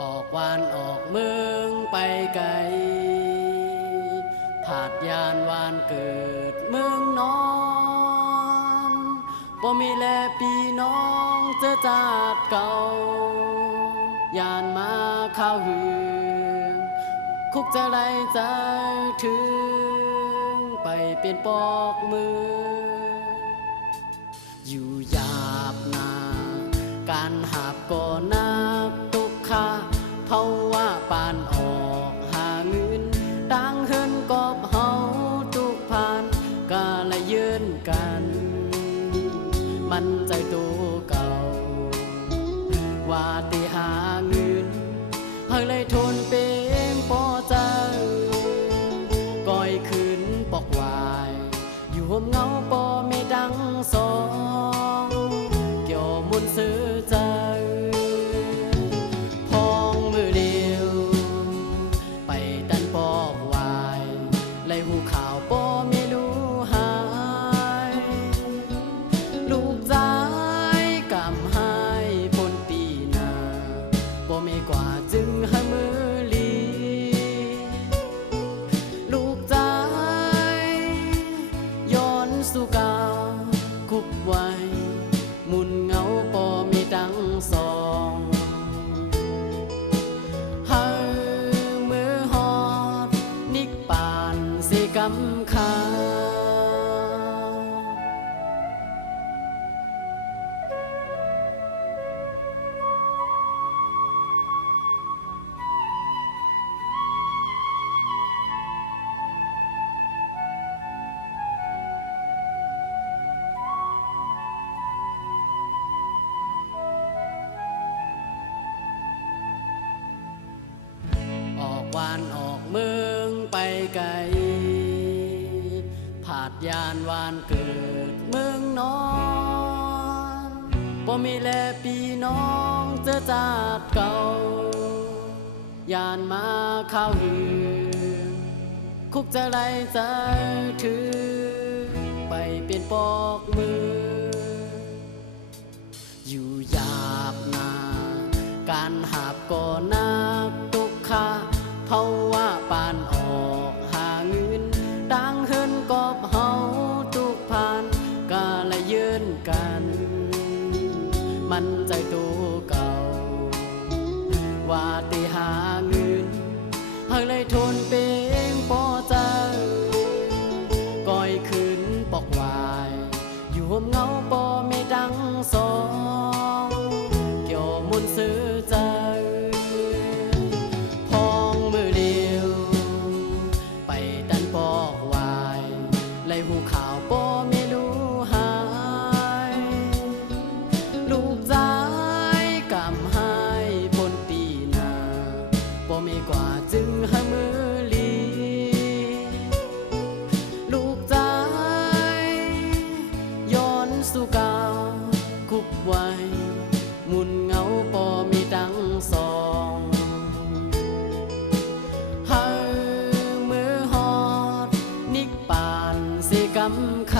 ออกวานออกเมืองไปไกลผาดยานวานเกิดเมืองนอนบ่มีแลพี่น้องเจอจาดเก่ายานมาข้าวหือคุกจะไรใจถึงไปเป็นปอกมืออยู่หยาบนาการหาบก่อนักตุกขาเพราะว่าปานออกหาเงินดังเฮินกอบเฮาทุกผ่านกาละยืนกันมันใจตัวเก่าว่าตีหาเงินให้เลยทนเป็นปอใจก้อยคืนปอกวายอยู่ห่มเงาปอไม่ดังสองเกี่ยวมุนซื้อใจพองมือเดียวไปตันปอกวายไล่หูข่าวปอไม่รู้หายลูกใจกำให้พ้นปีหน้าปอไม่กว่าจึงให้มือลีลูกใจย้อนสู่กาคุกไว้หมุนเงาปอมีดังสองให้มือหอดนิกปานสิกำคาออกวานออกเมืองไปไกลผาดยานวานเกิดเมืองนอนบ่มีแลพี่น้องเจอจาดเก่ายานมาข้าวหือคุกจะไรใจถือไปเป็นปอกมืออยู่หยาบนาการหาบก่อนักตุกขาเพราะว่าปานออกหาเงินดังเฮินกอบเฮาทุกผ่านกาละยืนกันมันใจตัวเก่าว่าตีหาเงินให้เลยทนเป็นปอใจก้อยคืนปอกวายอยู่ห่มเงาปอไม่ดังสองเกี่ยวมุนซื้อใจพองมือเดียวไปตันปอกวายไล่หูข่าวปอไม่รู้หายลูกใจกำให้พ้นปีหน้าปอไม่กว่าจึงให้มือลีลูกใจย้อนสู่กาคุกไว้หมุนเงาปอมีดังสองให้มือหอดนิกปานสิกำคา